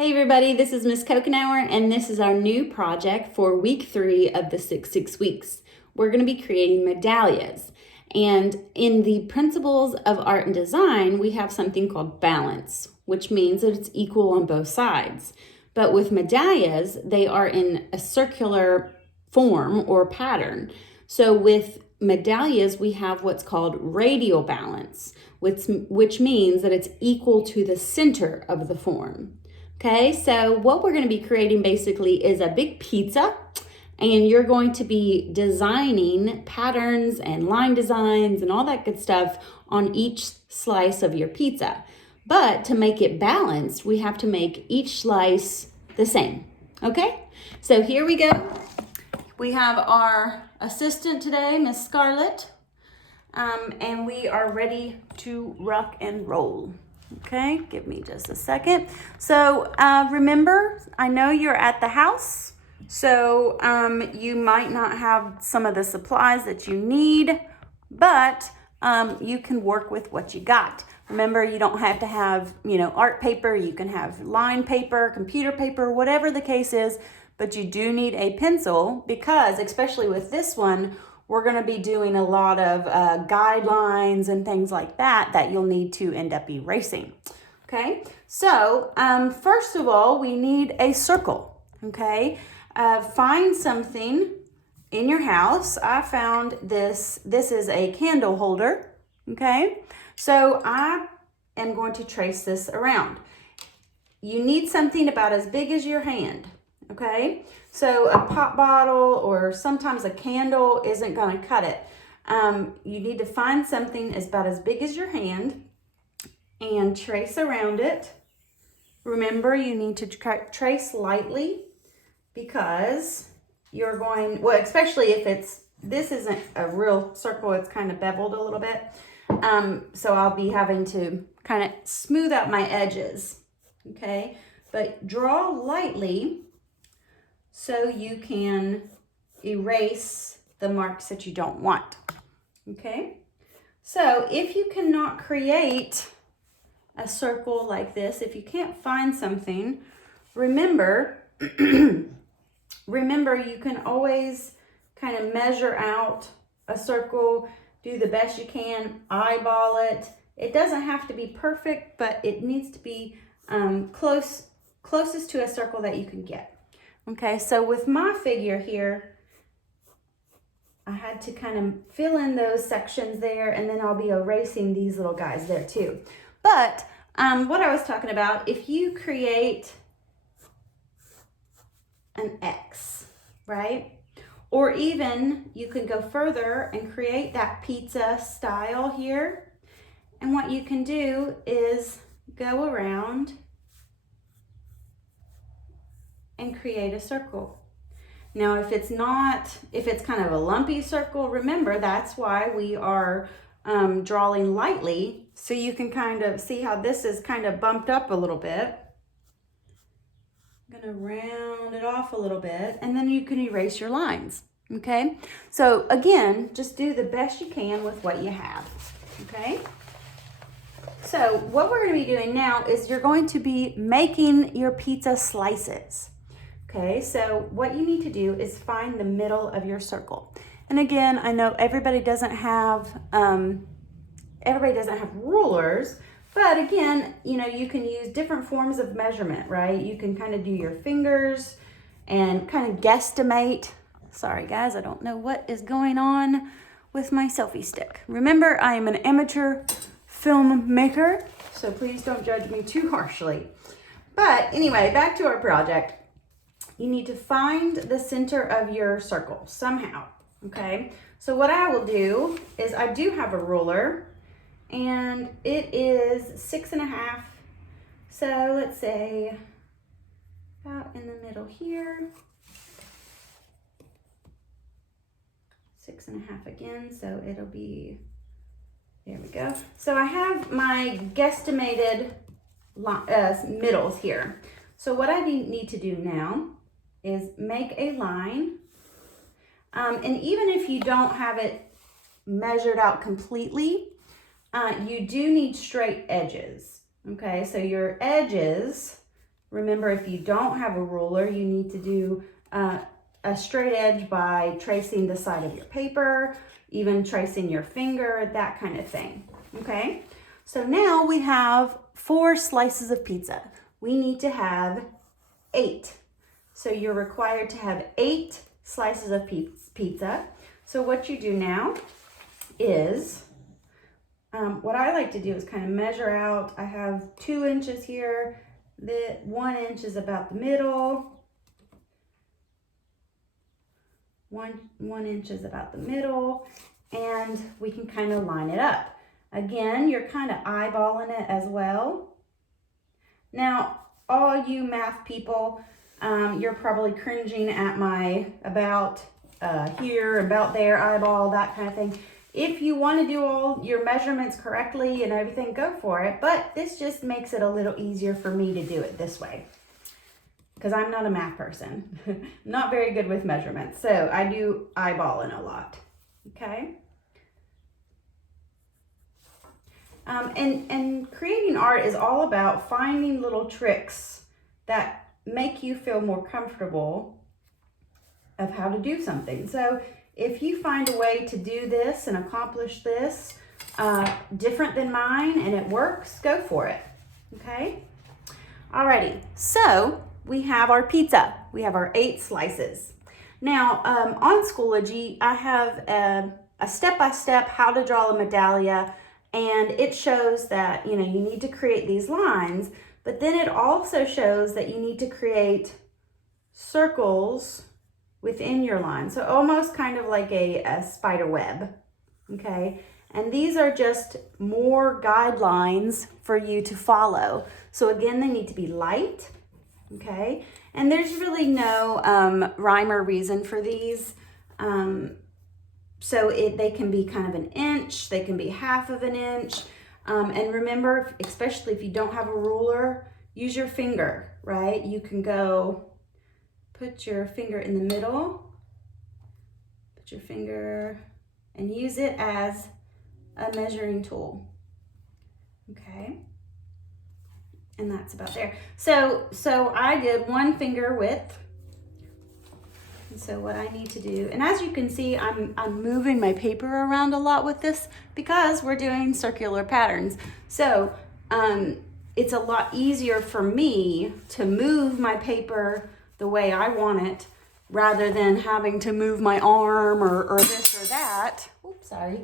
Hey everybody, this is Miss Kokenauer, and this is our new project for week 3 of the 6 weeks. We're going to be creating medallias. And in the principles of art and design, we have something called balance, which means that it's equal on both sides. But with medallias, they are in a circular form or pattern. So with medallias, we have what's called radial balance, which means that it's equal to the center of the form. Okay, so what we're going to be creating basically is a big pizza, and you're going to be designing patterns and line designs and all that good stuff on each slice of your pizza. But to make it balanced, we have to make each slice the same. Okay, so here we go. We have our assistant today, Miss Scarlett, and we are ready to rock and roll. Okay, give me just a second. So remember, I know you're at the house, so you might not have some of the supplies that you need, but you can work with what you got. Remember, you don't have to have, art paper. You can have line paper, computer paper, whatever the case is, but you do need a pencil because, especially with this one, we're going to be doing a lot of guidelines and things like that you'll need to end up erasing. Okay, so first of all, we need a circle. Okay, find something in your house. I found this. This is a candle holder. Okay, so I am going to trace this around. You need something about as big as your hand. Okay, so a pop bottle or sometimes a candle isn't going to cut it. You need to find something about as big as your hand and trace around it. Remember, you need to trace lightly because you're going, well, especially if this isn't a real circle, it's kind of beveled a little bit. So I'll be having to kind of smooth out my edges. Okay, but draw lightly so you can erase the marks that you don't want. Okay, so if you cannot create a circle like this, if you can't find something, remember you can always kind of measure out a circle, do the best you can, eyeball it. It doesn't have to be perfect, but it needs to be closest to a circle that you can get. Okay, so with my figure here, I had to kind of fill in those sections there, and then I'll be erasing these little guys there too. But what I was talking about, if you create an X, right? Or even you can go further and create that pizza style here. And what you can do is go around and create a circle. Now, if it's kind of a lumpy circle, remember that's why we are drawing lightly, so you can kind of see how this is kind of bumped up a little bit. I'm gonna round it off a little bit, and then you can erase your lines. Okay, so again, just do the best you can with what you have. Okay, so what we're going to be doing now is you're going to be making your pizza slices. Okay, so what you need to do is find the middle of your circle. And again, I know everybody doesn't have rulers, but again, you can use different forms of measurement, right? You can kind of do your fingers and kind of guesstimate. Sorry guys, I don't know what is going on with my selfie stick. Remember, I am an amateur filmmaker, so please don't judge me too harshly. But anyway, back to our project. You need to find the center of your circle somehow, okay? So what I will do is I do have a ruler, and it is 6.5. So let's say about in the middle here. 6.5 again, so it'll be, there we go. So I have my guesstimated middles here. So what I need to do now is make a line. And even if you don't have it measured out completely, you do need straight edges. Okay, so your edges Remember, if you don't have a ruler, you need to do a straight edge by tracing the side of your paper, even tracing your finger, that kind of thing, okay? So now we have 4 slices of pizza. We need to have 8. So you're required to have 8 slices of pizza. So what you do now is, what I like to do is kind of measure out. I have 2 inches here. The 1 inch is about the middle. One inch is about the middle, and we can kind of line it up. Again, you're kind of eyeballing it as well. Now, all you math people, you're probably cringing at my about here, about there, eyeball, that kind of thing. If you want to do all your measurements correctly and everything, go for it. But this just makes it a little easier for me to do it this way, because I'm not a math person. Not very good with measurements. So I do eyeballing a lot, okay? And creating art is all about finding little tricks that make you feel more comfortable of how to do something. So if you find a way to do this and accomplish this different than mine and it works, go for it, okay? Alrighty, so we have our pizza. We have our 8 slices. Now, on Schoology, I have a step-by-step how to draw a medallia, and it shows that, you need to create these lines, but then it also shows that you need to create circles within your line. So almost kind of like a spider web, okay? And these are just more guidelines for you to follow. So again, they need to be light, okay? And there's really no rhyme or reason for these. So they can be kind of an inch, they can be half of an inch. And remember, especially if you don't have a ruler, use your finger, right? You can go put your finger in the middle, put your finger and use it as a measuring tool, okay? And that's about there. So I did 1 finger width. And so what I need to do, and as you can see, I'm moving my paper around a lot with this because we're doing circular patterns. So it's a lot easier for me to move my paper the way I want it rather than having to move my arm or this or that. Oops, sorry.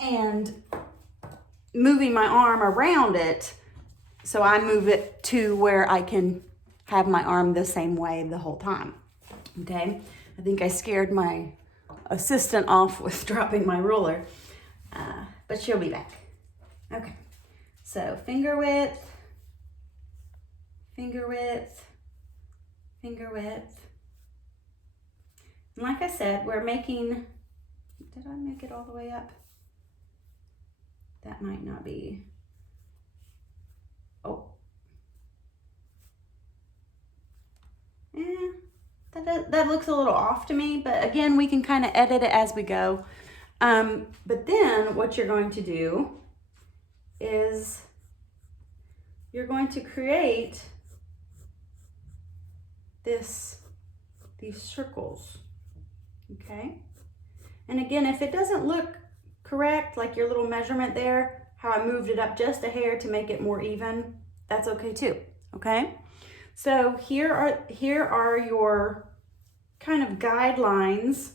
And moving my arm around it, so I move it to where I can have my arm the same way the whole time, okay? I think I scared my assistant off with dropping my ruler, but she'll be back. Okay, so finger width, finger width, finger width. And like I said, we're making, did I make it all the way up? That might not be, oh. That looks a little off to me, but again, we can kind of edit it as we go. But then what you're going to do is you're going to create these circles, okay? And again, if it doesn't look correct, like your little measurement there, how I moved it up just a hair to make it more even, that's okay too, okay? So here are your kind of guidelines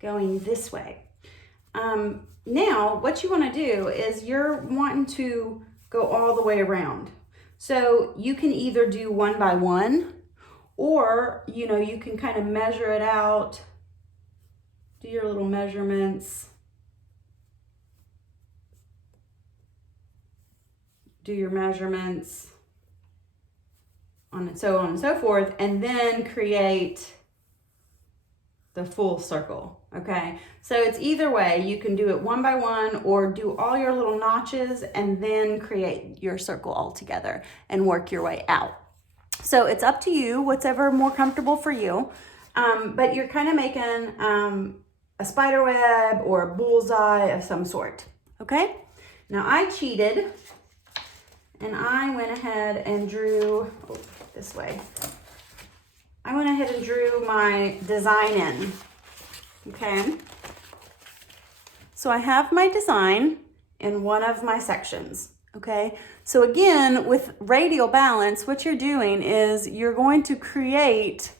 going this way. Now, what you want to do is you're wanting to go all the way around. So you can either do 1 by 1, or, you can kind of measure it out, do your little measurements, do your measurements, and so on and so forth, and then create the full circle, okay? So it's either way. You can do it 1 by 1 or do all your little notches and then create your circle all together and work your way out. So it's up to you, whatever more comfortable for you. But you're kind of making a spider web or a bullseye of some sort, okay? Now I cheated and I went ahead and drew, this way. I went ahead and drew my design in, okay? So I have my design in one of my sections, okay? So again, with radial balance, what you're doing is you're going to create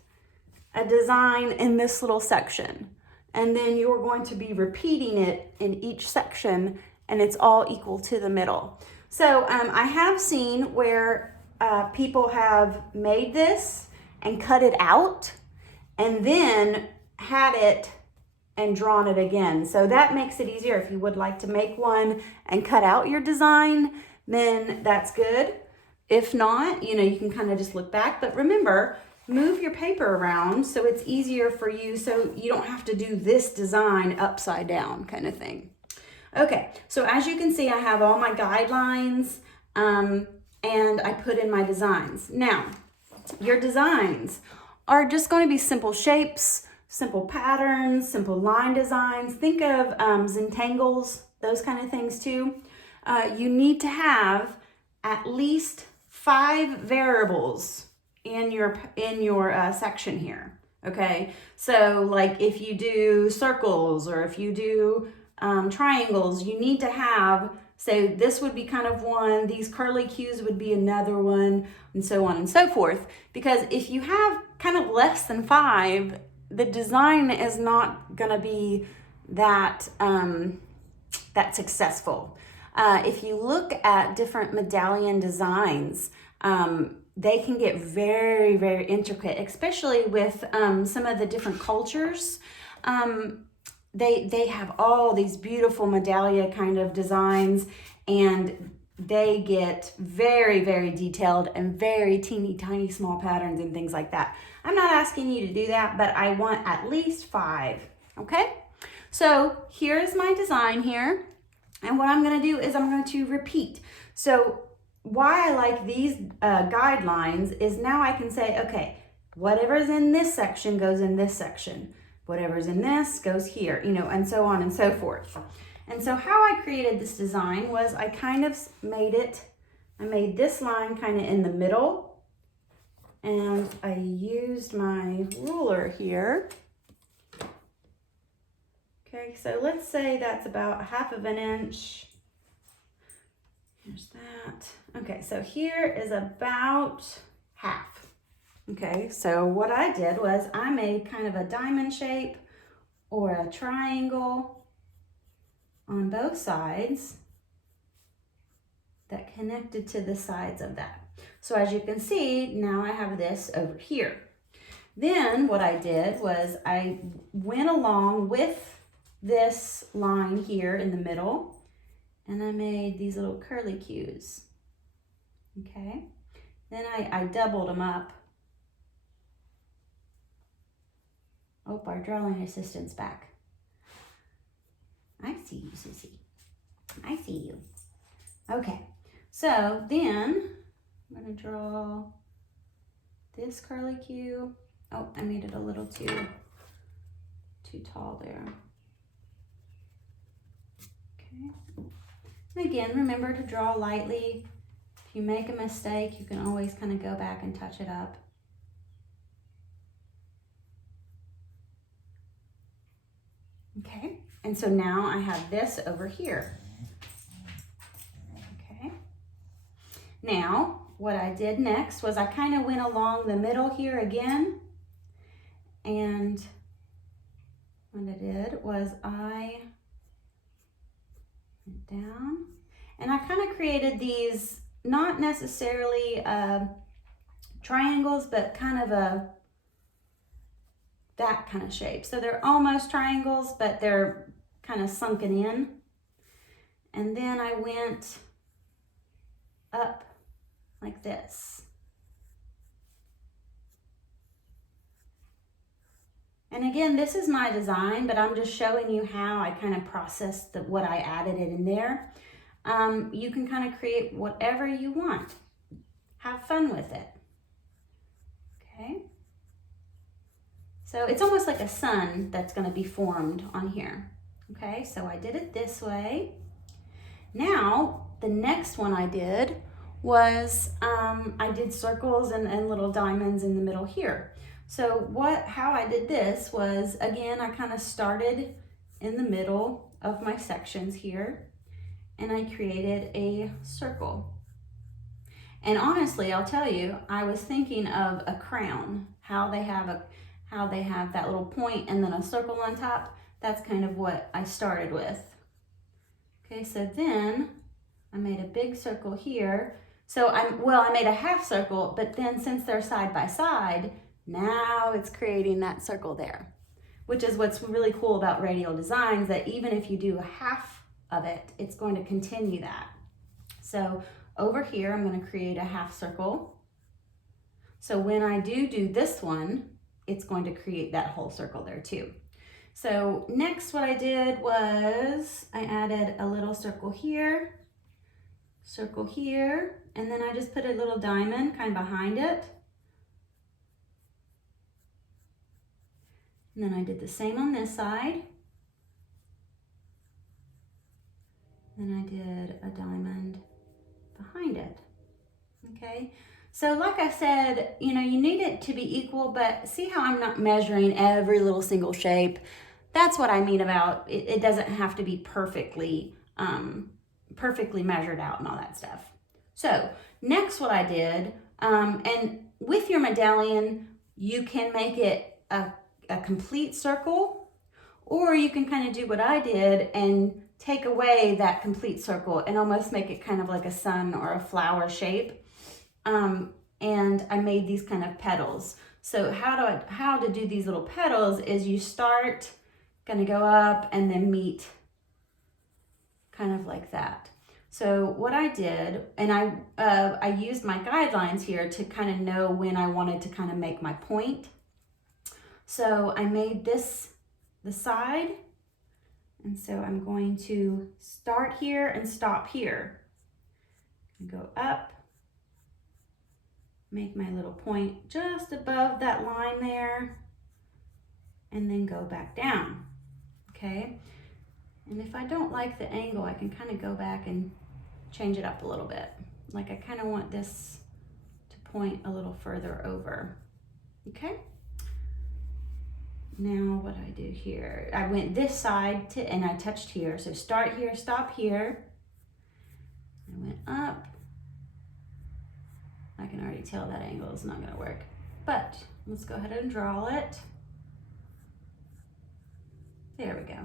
a design in this little section, and then you're going to be repeating it in each section, and it's all equal to the middle. So I have seen where people have made this and cut it out and then had it and drawn it again. So that makes it easier. If you would like to make one and cut out your design, then that's good. If not, you can kind of just look back. But remember, move your paper around so it's easier for you, so you don't have to do this design upside down kind of thing. Okay, so as you can see, I have all my guidelines and I put in my designs. Now, your designs are just going to be simple shapes, simple patterns, simple line designs. Think of Zentangles, those kind of things too. You need to have at least 5 variables in your section here, okay? So like if you do circles or if you do triangles, you need to have, so this would be kind of one, these curly cues would be another one, and so on and so forth. Because if you have kind of less than 5, the design is not gonna be that, that successful. If you look at different medallion designs, they can get very, very intricate, especially with some of the different cultures. They have all these beautiful medallia kind of designs, and they get very, very detailed and very teeny tiny small patterns and things like that. I'm not asking you to do that, but I want at least 5, okay? So here's my design here. And what I'm gonna do is I'm going to repeat. So why I like these guidelines is now I can say, okay, whatever's in this section goes in this section. Whatever's in this goes here, and so on and so forth. And so how I created this design was I kind of I made this line kind of in the middle, and I used my ruler here. Okay, so let's say that's about 1/2 inch. Here's that. Okay, so here is about 1/2. Okay, so what I did was I made kind of a diamond shape or a triangle on both sides that connected to the sides of that. So as you can see, now I have this over here. Then what I did was I went along with this line here in the middle, and I made these little curly cues. Okay, then I doubled them up. Oh, our drawing assistant's back. I see you, Susie. I see you. Okay, so then I'm gonna draw this curly cue. Oh, I made it a little too tall there. Okay. And again, remember to draw lightly. If you make a mistake, you can always kind of go back and touch it up. Okay, and so now I have this over here. Okay, now what I did next was I kind of went along the middle here again, and what I did was I went down and I kind of created these, not necessarily triangles, but kind of that kind of shape. So they're almost triangles, but they're kind of sunken in. And then I went up like this. And again, this is my design, but I'm just showing you how I kind of processed what I added it in there. You can kind of create whatever you want. Have fun with it. Okay. So it's almost like a sun that's going to be formed on here. Okay, so I did it this way. Now, the next one I did was I did circles and little diamonds in the middle here. So how I did this was, again, I kind of started in the middle of my sections here, and I created a circle. And honestly, I'll tell you, I was thinking of a crown, how they have that little point and then a circle on top. That's kind of what I started with. Okay, so then I made a big circle here. So I made a half circle, but then since they're side by side, now it's creating that circle there, which is what's really cool about radial designs, that even if you do a half of it, it's going to continue that. So over here, I'm going to create a half circle. So when I do this one, it's going to create that whole circle there too. So next what I did was I added a little circle here, and then I just put a little diamond kind of behind it. And then I did the same on this side. Then I did a diamond behind it. Okay, so like I said, you need it to be equal, but see how I'm not measuring every little single shape? That's what I mean about it doesn't have to be perfectly measured out and all that stuff. So next what I did, and with your medallion, you can make it a complete circle, or you can kind of do what I did and take away that complete circle and almost make it kind of like a sun or a flower shape. And I made these kind of petals. So how to do these little petals is you start, gonna go up and then meet kind of like that. So what I did, and I used my guidelines here to kind of know when I wanted to kind of make my point. So I made this the side, and so I'm going to start here and stop here. Go up, make my little point just above that line there, and then go back down, okay? And if I don't like the angle, I can kind of go back and change it up a little bit. Like I kind of want this to point a little further over, okay? Now what I do here, I went this side and I touched here. So start here, stop here. I went up. I can already tell that angle is not gonna work, but let's go ahead and draw it. There we go.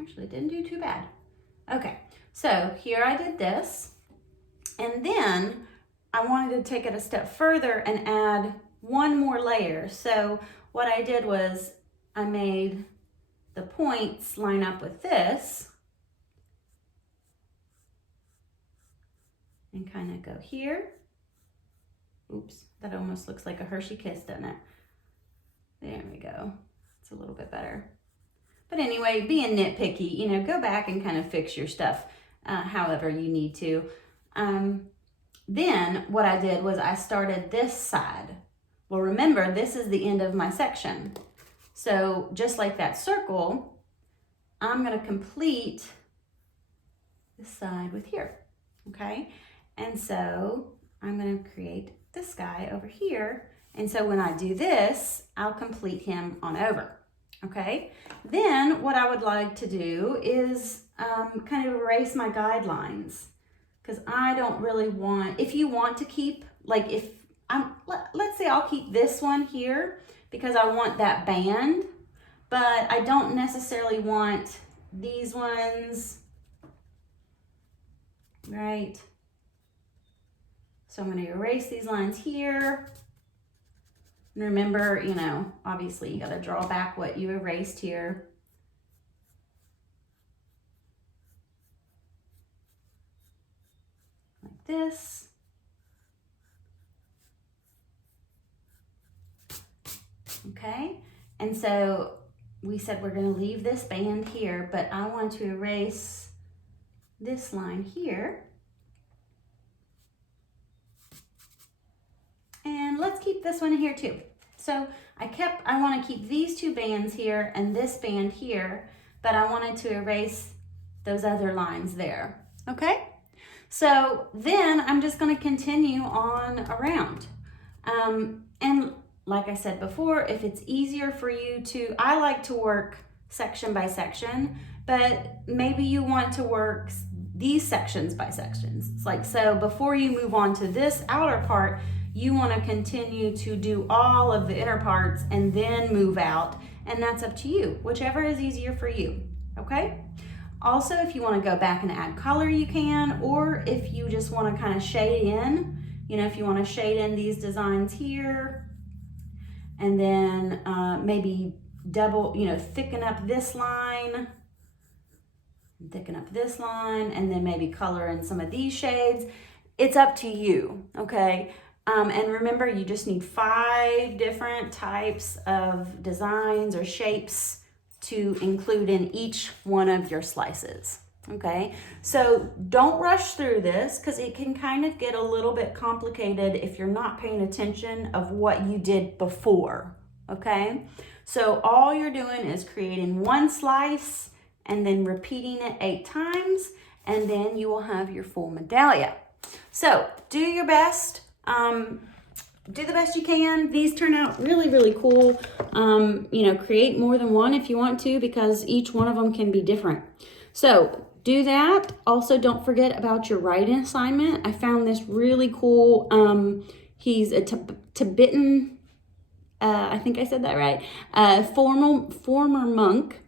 Actually, didn't do too bad. Okay, so here I did this, and then I wanted to take it a step further and add one more layer. So what I did was I made the points line up with this and kind of go here. Oops, that almost looks like a Hershey kiss, doesn't it? There we go. It's a little bit better. But anyway, being nitpicky, go back and kind of fix your stuff however you need to. Then what I did was I started this side. Well, remember, this is the end of my section. So just like that circle, I'm going to complete this side with here, okay? And so I'm going to create this guy over here. And so when I do this, I'll complete him on over, okay? Then what I would like to do is kind of erase my guidelines, because I don't really want, if you want to keep, like let's say I'll keep this one here because I want that band, but I don't necessarily want these ones, right? So I'm going to erase these lines here. And remember, obviously you got to draw back what you erased here. Like this. Okay, and so we said we're going to leave this band here, but I want to erase this line here. And let's keep this one here too. So I want to keep these two bands here and this band here, but I wanted to erase those other lines there. Okay, So then I'm just going to continue on around. And like I said before, if it's easier for you to, I like to work section by section, but maybe you want to work these sections by sections. It's like, so before you move on to this outer part, you want to continue to do all of the inner parts and then move out. And that's up to you, whichever is easier for you, okay? Also, if you want to go back and add color, you can, or if you just want to kind of shade in, you know, if you want to shade in these designs here, and then maybe double, you know, thicken up this line, and then maybe color in some of these shades. It's up to you, okay? And remember, you just need 5 different types of designs or shapes to include in each one of your slices, okay? So don't rush through this because it can kind of get a little bit complicated if you're not paying attention of what you did before, okay? So all you're doing is creating one slice and then repeating it 8 times, and then you will have your full medallia. So do your best. Do the best you can. These turn out really, really cool. You know, create more than one if you want to, because each one of them can be different. So do that. Also, don't forget about your writing assignment. I found this really cool. He's a Tibetan, I think I said that right, former monk.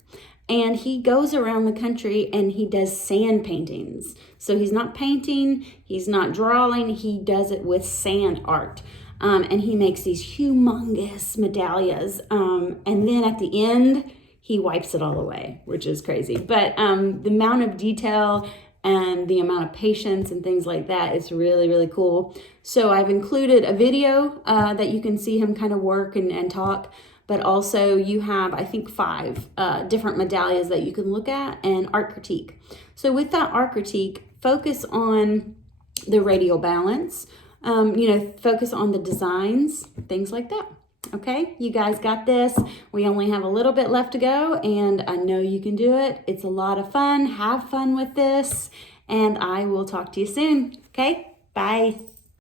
And he goes around the country and he does sand paintings. So he's not painting, he's not drawing, he does it with sand art. And he makes these humongous medallias. And then at the end, he wipes it all away, which is crazy. But the amount of detail and the amount of patience and things like that is really, really cool. So I've included a video that you can see him kind of work and talk. But also you have, I think, 5 different medallias that you can look at and art critique. So with that art critique, focus on the radial balance, you know, focus on the designs, things like that. Okay, you guys got this. We only have a little bit left to go, and I know you can do it. It's a lot of fun. Have fun with this, and I will talk to you soon. Okay, bye.